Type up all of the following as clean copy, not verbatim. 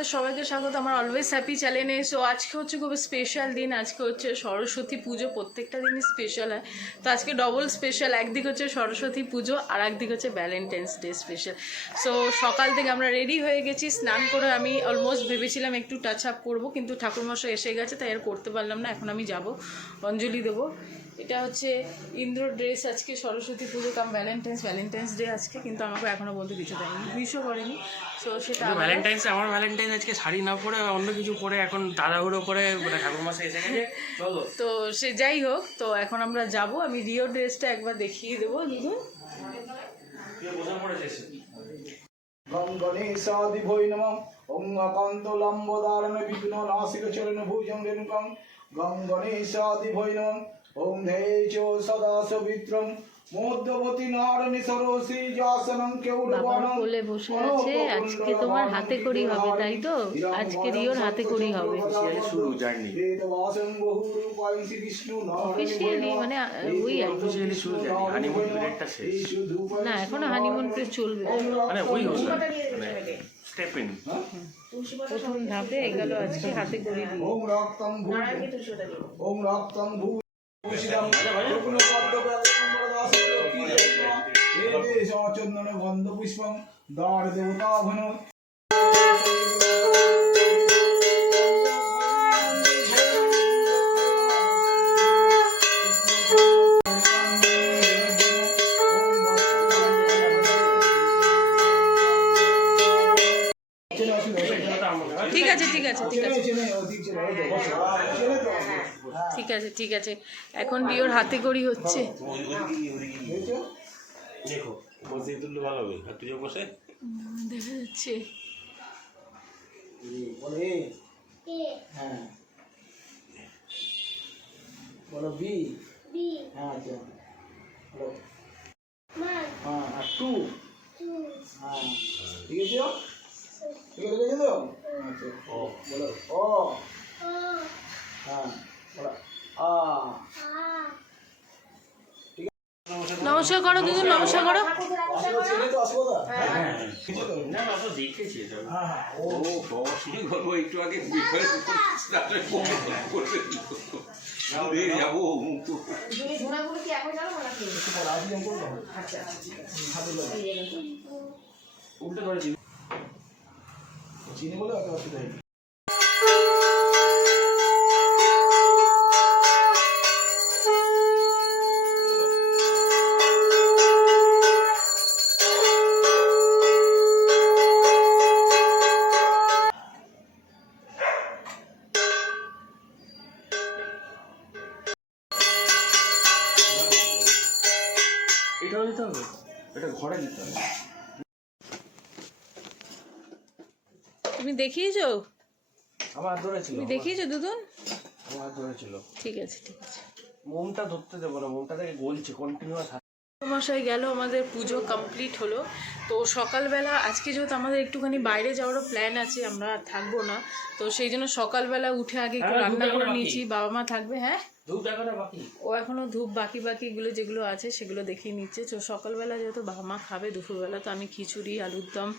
তোমাদের সবাইকে স্বাগত আমার অলওয়েজ হ্যাপি চ্যানেলে। সো আজকে হচ্ছে খুব স্পেশাল দিন, আজকে হচ্ছে সরস্বতী পুজো। প্রত্যেকটা দিনই স্পেশাল হয়, তো আজকে ডবল স্পেশাল। একদিক হচ্ছে সরস্বতী পুজো আর একদিক হচ্ছে ভ্যালেন্টাইন্স ডে স্পেশাল। সো সকাল থেকে আমরা রেডি হয়ে গেছি, স্নান করে আমি অলমোস্ট ভেবেছিলাম একটু টাচ আপ করবো, কিন্তু ঠাকুরমশাই এসে গেছে তাই আর করতে পারলাম না। এখন আমি যাব অঞ্জলি দেবো। এটা হচ্ছে ইন্দ্র ড্রেস, আজকে সরস্বতী পুজো কাম ভ্যালেন্টাইন্স ডে আজকে, কিন্তু আমাকে এখনও বলতে কিছু দেয়নি, উইশও করেনি। সো সেটা আমার ভ্যালেন্টাইন আজকে শাড়ি না পরে অন্য কিছু পরে এখন তাড়াহুড়ো করে ঠাকুরমশাই এসে গেছে, চলো। তো সে যাই হোক, তো এখন আমরা যাব। আমি রিও ড্রেসটা একবার দেখিয়ে দেবো দিদু। গণেশাদিভৈ নমঃ ওং অকান্ত লম্বদারণ বিঘ্ন নাসিক চরণ ভুজং রেণুকং গং গণেশাদিভৈ নমঃ ওং ধৈর্য সদা সবিত্রং মধ্যবতী নারণী সরসী যাসনং কেউলবন কোলে বসে আছে। আজকে তোমার হাতে করি হবে, তাই তো? আজকে রিওর হাতে করি হবে শুরু জার্নি বেদবাসং বহুরূপাং শ্রী বিষ্ণু অফিশিয়ালি, মানে ওই আর অফিশিয়ালি শুরু জার্নি, হানিমুন পিরিয়ডটা শেষ না, এখনো হানিমুন পিরিয়ড চলবে, মানে ওই মানে স্টেপ ইন। প্রথম ধাপে এগুলো আজকে হাতে করি দিয়ে। ওং রক্তং ভূ ওং রক্তং ভূ পুষিরাম রঘুন পদ্ম ব্যালকম্বরদাস লক্ষ্মী জন্ম হে দেশ চন্দন গন্ধ পুষ্পং দ্বার দেবতা ঘন। ঠিক আছে ঠিক আছে ঠিক আছে ঠিক আছে ঠিক আছে, এখন রিওর হাতে করি হচ্ছে। দেখো বসে তুললে ভালো হবে, আর তুই বসে দেখা যাচ্ছে। বলে হ্যাঁ বলো বি বি হ্যাঁ আচ্ছা বলো হ্যাঁ আর টু হ্যাঁ ঠিক আছে ঠিক আছে লিখে দাও। আচ্ছা ও বলো ও হ্যাঁ বলো আ। নমস্কার করো দুজন, নমস্কার করো। ছেলে তো অসুবিধা হ্যাঁ না না তো দেখেছি এটা। হ্যাঁ ও বসি গল্প একটু আগে বিষয় স্টার্ট করতে রে যাবো তুমি ঝুনাগুলো কি এখন জানো না কি? একটু পর আজ দিন করব। আচ্ছা হাতে লাগা উল্টে করে দিবি চিনি বলে অত অসুবিধা নেই। এটাও দিতে হবে, এটা ঘরে দিতে হবে। তুমি দেখিয়েছো? আমার ধরে ছিল, তুমি দেখিয়েছো দুজন? আমার ধরে ছিল। ঠিক আছে ঠিক আছে। মোমটা ধরতে দেবো না, মোমটা থেকে গলছে কন্টিনিউয়াস। মশাই গেল, আমাদের পুজো কমপ্লিট হলো। তো সকালবেলা আজকে যেহেতু আমাদের একটুখানি বাইরে যাওয়ারও প্ল্যান আছে, আমরা থাকবো না, তো সেই জন্য সকালবেলা উঠে আগে একটু রান্না করে নিয়েছি। বাবা মা থাকবে, হ্যাঁ ধূপ দেখাটা বাকি, ও এখনও ধূপ বাকি এগুলো যেগুলো আছে সেগুলো দেখিয়ে নিচ্ছে। তো সকালবেলা যেহেতু বাবা মা খাবে দুপুরবেলা, তো আমি খিচুড়ি আলুর দম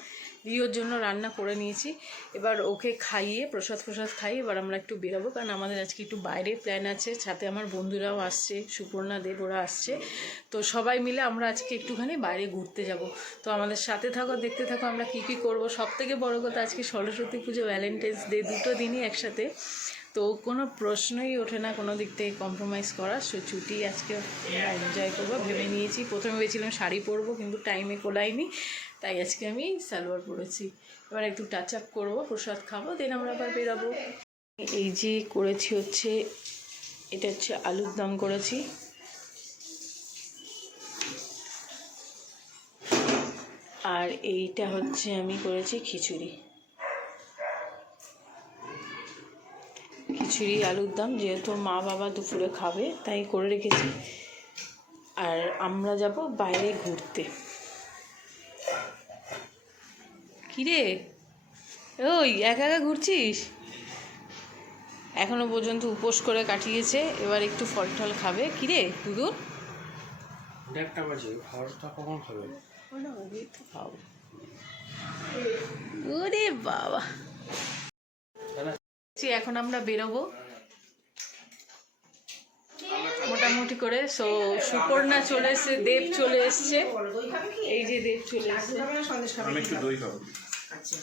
রিওর জন্য রান্না করে নিয়েছি। এবার ওকে খাইয়ে প্রসাদ খাইয়ে এবার আমরা একটু বেরোবো, কারণ আমাদের আজকে একটু বাইরে প্ল্যান আছে। সাথে আমার বন্ধুরাও আসছে, সুপর্ণা দেব ওরা আসছে, তো সবাই মিলে আমরা আজকে একটুখানি বাইরে ঘুরতে যাব। তো আমাদের সাথে থাকো, দেখতে থাকো আমরা কী কী করবো। সবথেকে বড় কথা, আজকে সরস্বতী পুজো ভ্যালেন্টাইন্স ডে, দুটো দিনই একসাথে, তো কোনো প্রশ্নই ওঠে না কোনো দিক থেকে কম্প্রোমাইজ করা। সো ছুটি আজকে আমরা এনজয় করবো ভেবে নিয়েছি। প্রথমে ভেবেছিলাম শাড়ি পরবো, কিন্তু টাইমে কোলাইনি, তাই আজকে আমি সালোয়ার পরেছি। এবার একটু টাচ আপ করবো, প্রসাদ খাবো, দেন আমরা আবার বেরাবো। এই যে করেছি হচ্ছে, এটা হচ্ছে আলুর দম করেছি, আর এইটা হচ্ছে আমি করেছি খিচুড়ি আলুর দম। যেহেতু মা বাবা দুপুরে খাবে তাই করে রেখেছি। আর আমরা যাব বাইরে ঘুরতে। কিরে ওই একা একা ঘুরছিস? এখনো পর্যন্ত উপোস করে কাটিয়েছে, এবার একটু ফল টল খাবে। কিরে দুদুন? 1:30 বাজে, খাওয়াটা কখন খাবে? ওরে বাবা, এখন আমরা বেরোবো মোটামুটি করে। সো সুপর্ণা চলে এসছে, দেব চলে এসছে, দই খাবে কি? এই যে দেব চলে লাড্ডু এসছে। খাবে না সন্দেশ খাবে? আমি একটু দই খাবো। আচ্ছা,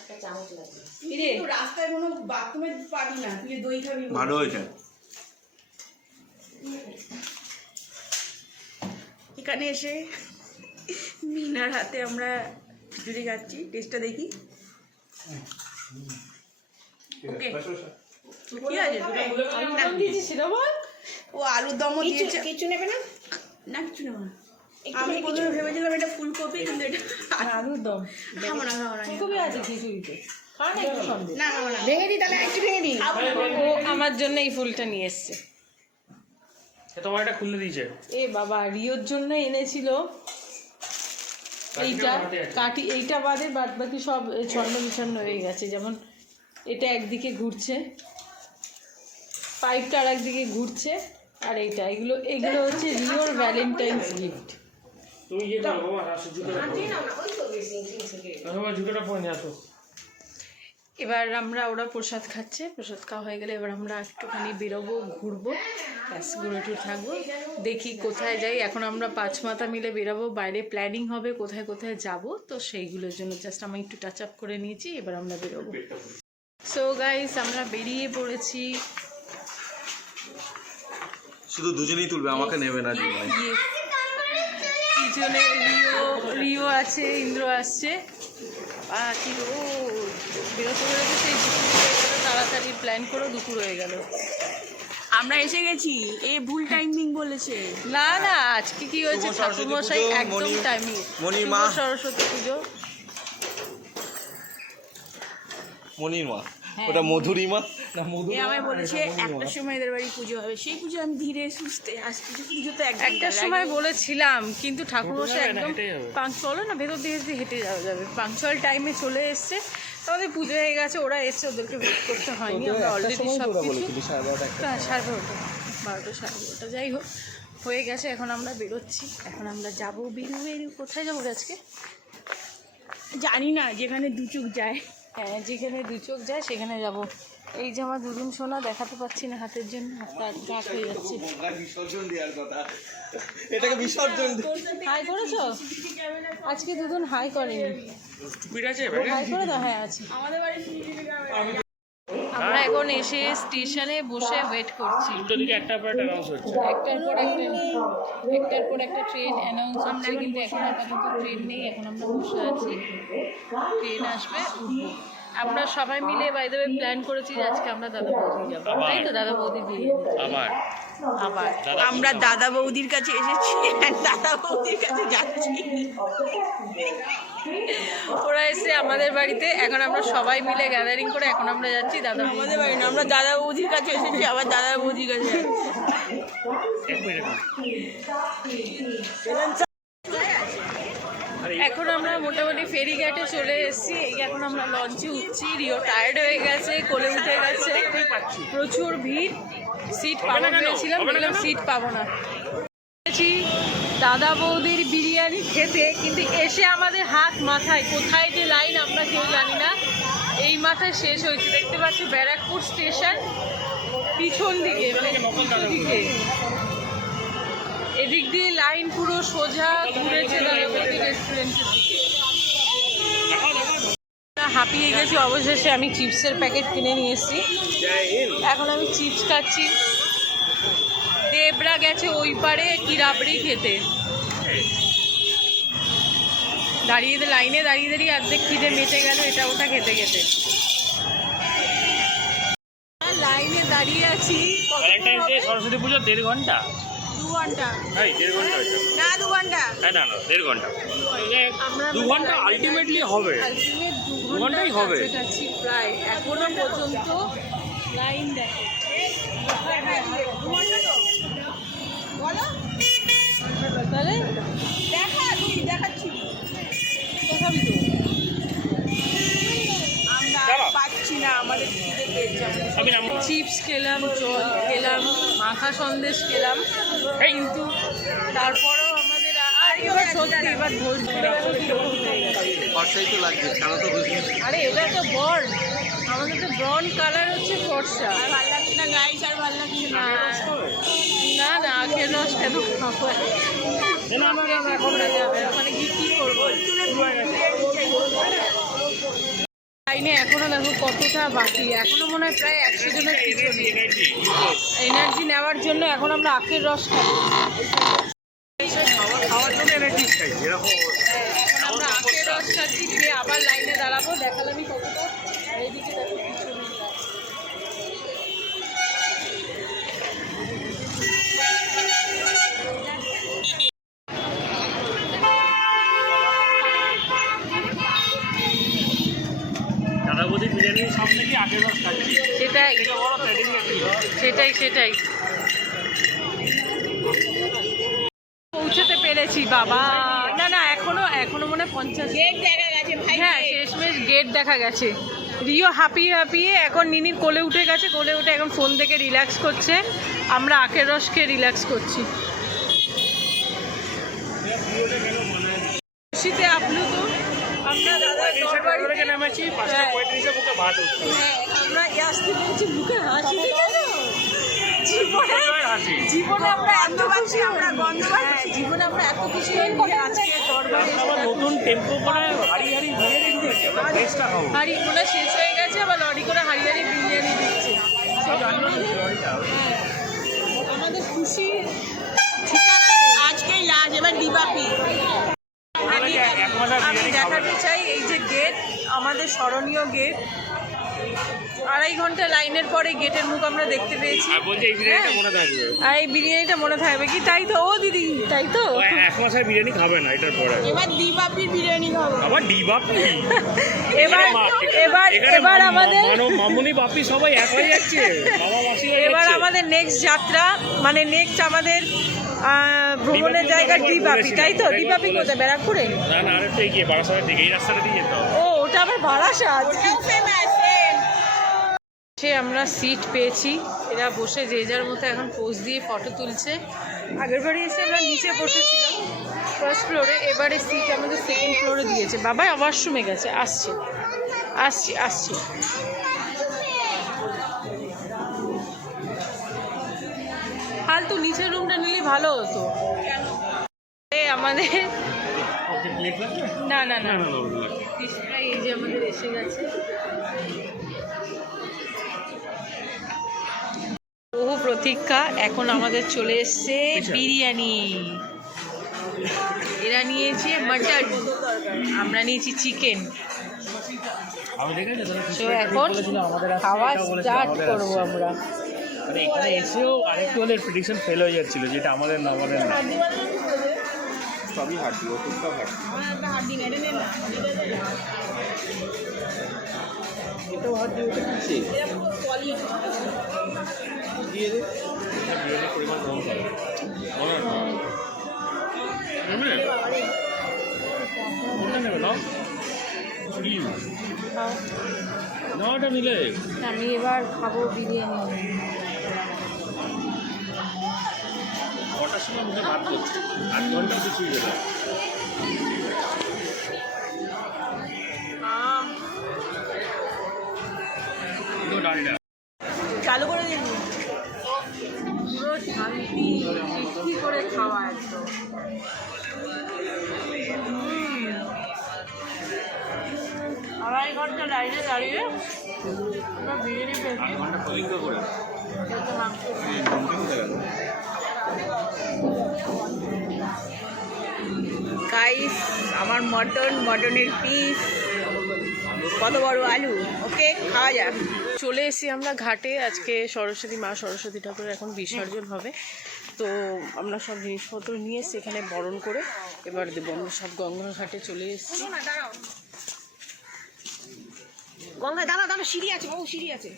একটা চামচ লাগবে। কিরে? তুই রাস্তায় কোনো বাথরুমে পাবি না, তুই দই খাবি বলে। ভালো হয়েছে। এখানে এসে মিনার হাতে আমরা খিচুড়ি খাচ্ছি, টেস্টটা দেখি। ওকে, কি আছে? আলুদম দিয়েছি সেটা বল। ও আলুর দমও দিয়েছে। কিছু নেবে না? না, কিছু নেবো না। আমি প্রথমে ভেবেছিলাম এটা ফুলকপি, কিন্তু এটা আলুর দম খাবো না, খাবো না। ফুলকপি আছে খিচুড়িতে, খাও না একটু সন্দেশ। না, খাবো না। ভেঙে দিই তাহলে, একটু ভেঙে দিই। ও আমার জন্য এই ফুলটা নিয়ে এসছে। তোমার এটা খুলে দিয়েছে। এ বাবা, রিওর জন্য এনেছিল এইটা কাটি, এইটা বাদে বাদ বাকি সব ছন্ন বিছন্ন হয়ে গেছে। যেমন এটা একদিকে ঘুরছে, পাইপটা আর একদিকে ঘুরছে, আর এইটা, এগুলো হচ্ছে রিওর ভ্যালেন্টাইন্স গিফট। তুমি ইয়ে করো বাবা, আসো জুতোটা পরে। না, না, ওই তো বেশি। বাবা জুতোটা পরে নিয়ে আসো। এবার ওরা প্রসাদ খাচ্ছে, প্রসাদ খাওয়া হয়ে গেলে এবার আমরা একটুখানি বেরোবো, ঘুরবো, ব্যাস ঘুরে টুরে থাকবো, দেখি কোথায় যাই। এখন আমরা 5 মাথা মিলে বেরোবো, বাইরে প্ল্যানিং হবে কোথায় কোথায় যাব, তো সেইগুলোর জন্য জাস্ট আমি একটু টাচ আপ করে নিয়েছি, এবার আমরা বেরোবো। সো গাইস, আমরা বেরিয়ে পড়েছি। শুধু দুজনেই তুলবে, আমাকে নেবে না। পিছনে রিও আছে, ইন্দ্র আসছে। কি বেরোতে বেরোতে সেই দুপুর হয়ে গেল, তাড়াতাড়ি প্ল্যান করো, দুপুর হয়ে গেল। আমরা এসে গেছি, এ ভুল টাইমিং বলেছে। না না, আজকে কি হয়েছে, ঠাকুরমশাই একদম টাইমিং। মণিমা, সরস্বতী পুজো, মনির মা, ওটা মধুরিমা না মধু? এ আমায় বলেছে একটার সময় এদের বাড়ি পুজো হবে, সেই পুজো আমি ধীরে সুস্থে আসছি। পুজো তো একটার সময় বলেছিলাম, কিন্তু ঠাকুরমশাই একদম চলো না ভেতর দিয়ে হেঁটে যাওয়া যাবে, পাংচুয়াল টাইমে চলে এসছে। আমাদের পুজো হয়ে গেছে, ওরা এসছে, ওদেরকে ওয়েট করতে হয়নি। আমরা অলরেডি সব কিছু 12টা 12:30, যাই হোক হয়ে গেছে। এখন আমরা বেরোচ্ছি, এখন আমরা যাবো কোথায় যাবো আজকে জানি না, যেখানে দু চোখ যায়। হ্যাঁ, যেখানে দু চোখ যায় সেখানে যাব। এই যে আমার দুদুন সোনা, দেখাতে পাচ্ছি না হাতের জন্য, হাত ডাক হয়ে যাচ্ছে। বিসর্জন দেওয়ার কথা, এটাকে বিসর্জন। হাই করেছো আজকে? দুদুন হাই করেনি। স্টুপিড আছে হাই করে দাও। হ্যাঁ আছে। আমাদের বাড়ি আমরা এখন এসে স্টেশনে বসে ওয়েট করছি। দুটো দিকে একটার পর একটা অ্যানাউন্স হচ্ছে। একটার পর একটা ট্রেন অ্যানাউন্স হচ্ছে, কিন্তু এখন আপাতত ট্রেন নেই। এখন আমরা বসে আছি, ট্রেন আসবে, উঠবো। আমরা সবাই মিলে বাই দ্য ওয়ে প্ল্যান করেছি যে আজকে আমরা দাদা বৌদি যাবো, তাই তো? দাদা বৌদি বিয়ে আবার আমরা দাদা বৌদির কাছে এসেছি, দাদা বৌদির কাছে যাচ্ছি। ওরা এসে আমাদের বাড়িতে, এখন আমরা সবাই মিলে গ্যাদারিং করে এখন আমরা যাচ্ছি দাদা আমাদের বাড়ি না, আমরা দাদা বৌদির কাছে এসেছি, আবার দাদা বৌদির কাছে যাচ্ছি। এক মিনিট। এখন আমরা মোটামুটি ফেরিঘাটে চলে এসেছি। এই এখন আমরা লঞ্চে উঠছি। রিও টায়ার্ড হয়ে গেছে, কোলে উঠে গেছে, প্রচুর ভিড়, সিট পাবো ভেবেছিলাম, বললাম সিট পাবো না। দাদা বৌদির বিরিয়ানি খেতে, কিন্তু এসে আমাদের হাত মাথায়, কোথায় যে লাইন আমরা কেউ জানি না, এই মাথায় শেষ হয়েছে। দেখতে পাচ্ছি ব্যারাকপুর স্টেশন, পিছন দিকে দিকে এদিক দিয়ে লাইন পুরো সোজা ঘুরেছে দাদা বৌদি রেস্টুরেন্টের দিকে। হাঁপিয়ে গেছি, অবশেষে আমি চিপসের প্যাকেট কিনে নিয়ে এসেছি। এখন আমি চিপস খাচ্ছি। দেবরা গেছে ওই পারে কি রাবড়ি খেতে, লাইনে দাঁড়িয়ে দাঁড়িয়ে অর্ধেক খিদে মেটে গেল এটা ওটা খেতে খেতে। লাইনে দাঁড়িয়ে আছি সরস্বতী পুজো 1.5 ঘন্টা, 2 ঘন্টা, 1.5 ঘন্টা না 2 ঘন্টা, না 1.5 ঘন্টা, আমরা 2 ঘন্টা আলটিমেটলি হবে, আলটিমেট 2 ঘন্টাই হবে কাছাকাছি প্রায়। এখনো পর্যন্ত লাইন দেখো, তাহলে দেখাচ্ছি দেখাবি তো। আমরা পাচ্ছি না, আমাদের খিদে পেয়েছে। আমি নাম চিপস খেলাম, জল খেলাম, মাখা সন্দেশ খেলাম, কিন্তু তারপরেও আমাদের এবার সত্যি এবার ধৈর্য বর্ষাই তো লাগছে, ছাড়া তো বুঝি। আরে এটা তো বর, আমাদের তো ব্রাউন কালার হচ্ছে ফর্সা। আর ভালো লাগছে না গাইস, আর ভালো লাগছে না। না না আখের রস কেন খাবো? ওখানে গিয়ে কি করবো? লাইনে এখনো দেখো কতটা বাকি, এখনো মনে হয় প্রায় 100 জনের পিছনে। এনার্জি নেওয়ার জন্য এখন আমরা আখের রস খাবো। খাওয়ার জন্য এনার্জি চাই এরকম। এখন আমরা আখের রস খাচ্ছি, গিয়ে আবার লাইনে দাঁড়াবো। দেখালামই কতটা। এইদিকে দেখো পিছনে দাদা বৌদি বিরিয়ানির সব নাকি আগের রস খাচ্ছি। সেটাই এটা বড় স্যাটিসফ্যাকশন। সেটাই সেটাই পৌঁছতে পেরেছি বাবা। না না এখনো মনে হয় 50। গেট দেখা গেছে ভাই। হ্যাঁ শেষমেশ গেট দেখা গেছে। রিও হাঁপিয়ে এখন নিনির কোলে উঠে গেছে, কোলে উঠে এখন ফোন থেকে রিল্যাক্স করছে। আমরা আখের রস খেয়ে রিল্যাক্স করছি। খুশিতে আপ্লুত আমরা দাদার দরবারে থেকে নেমেছি 5:35 বুকে ভাত উঠছে। আমরা আসতে পেরেছি, মুখে হাসি জীবনে আমরা এত খুশি, আমরা গন্ধ পাচ্ছি জীবনে আমরা এত খুশি হই আজকে দরবারে এসে। আবার নতুন টেম্পো করে হাড়ি বিরিয়ানি দিয়েছে। আমরা টেস্টটা খাবো। হাড়ি গুলো শেষ হয়ে গেছে, আবার লরি করে হাড়ি বিরিয়ানি দিচ্ছে। আমাদের খুশি ঠিকানা নেই। আজকেই লাস্ট, এবার ডিবাপি। আমি দেখাতে চাই এই যে গেট, আমাদের স্মরণীয় গেট। 2.5 ঘন্টা লাইনের পরে গেটের মুখ আমরা দেখতে পেয়েছি। আর বলছে এই বিরিয়ানিটা মনে থাকবে। আর এই বিরিয়ানিটা মনে থাকবে কি? তাই তো ও দিদি, তাই তো। ও 1 মাসের বিরিয়ানি খাবে না এটার পরে। এবার ডিবাপির বিরিয়ানি খাবো। আবার ডিবাপি। এবার আমাদের মামুনি বাপি সবাই এক হয়ে যাচ্ছে। বাবা মাসি হয়ে এবার যাচ্ছে। আমাদের নেক্সট যাত্রা, মানে নেক্সট আমাদের ভ্রমণের জায়গা ডিবাপি, তাই তো? ডিবাপি কোথায়? ব্যারাকপুরে? না না আরেকটু এগিয়ে বারাসাতের দিকে, এই রাস্তাটা দিয়ে যেতে হবে। ও ওটা আবার বারাসাত। ওটাও ফেমাস। সে আমরা সিট পেয়েছি, এরা বসে যে যার মতো এখন পোজ দিয়ে ফটো তুলছে। আগের বারে এসে আমরা নিচে বসেছিলাম ফার্স্ট ফ্লোরে, এবারে সিট আমাদের সেকেন্ড ফ্লোরে দিয়েছে। বাবা ওয়াশরুমে গেছে, আসছি। ফালতু নিচের রুমটা নিলে ভালো হতো। আমাদের না ফিশ ফ্রাই এই যে আমাদের এসে গেছে। বহু প্রতীক্ষা, এখন আমাদের চলে এসছে বিরিয়ানি। এরা নিয়েছে মাটন, আমরা নিয়েছি চিকেন। তো এখন খাওয়া স্টার্ট করবো আমরা। এখানে এসেও আরেকটু হলে প্রেডিকশন ফেল হয়ে যাচ্ছিল, যেটা আমাদের না। সবই হাঁটি, ওষুধটাও হাঁটি। এটাও হাঁটি, ওটা কিসে? দিয়ে দে। বিরিয়ানির পরিমাণ কম করে নেবে না ওটা নিলে। আমি এবার খাবো বিরিয়ানি। কটার সময় মুখে ভাত করছে? 8 ঘন্টা কিছুই গেল। চালু করে দিন। পুরো শান্তি তৃপ্তি করে খাওয়া একদম। 2.5 ঘন্টা লাইনে দাঁড়িয়ে আমরা বিরিয়ানি পেয়েছি। 8 ঘন্টা প্রতীক্ষা করে গাইস, আমার মটনের পিস, কত বড় আলু। ওকে, খাওয়া যাক। চলে এসেছি আমরা ঘাটে। আজকে মা সরস্বতী ঠাকুরের এখন বিসর্জন হবে, তো আমরা সব জিনিসপত্র নিয়ে এসেছি এখানে বরণ করে এবার দেবো। আমরা সব গঙ্গার ঘাটে চলে এসেছি। গঙ্গা দাঁড়া, সিঁড়ি আছে বাবু, সিঁড়ি আছে।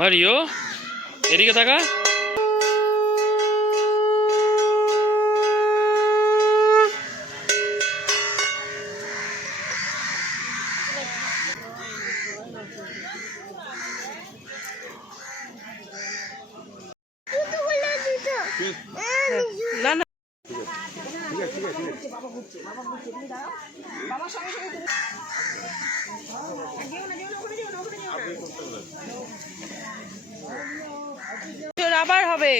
মারিও এদিকে থাকা। না না তোর আবার হবে।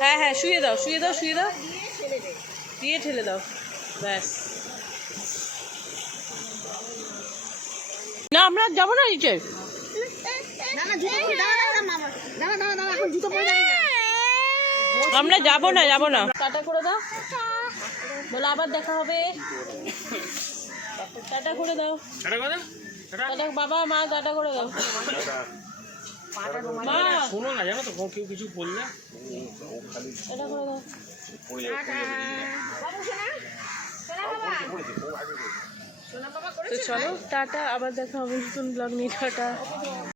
হ্যাঁ হ্যাঁ শুয়ে দাও শুয়ে দাও শুয়ে দাও, দিয়ে ঠেলে দাও ব্যাস। না আমরা যাবো না নিচে, আমরা যাবো না যাবো না। টাটা করে দাও, বলো আবার দেখা হবে। টাটা করে দাও, টাটা বাবা মা টাটা করে দাও। মা শোনো না, জানো তো কেউ কিছু বললে টাটা করে দাও। তো চলো টাটা, আবার দেখা হবে নতুন ব্লগ নিয়ে। টাটা।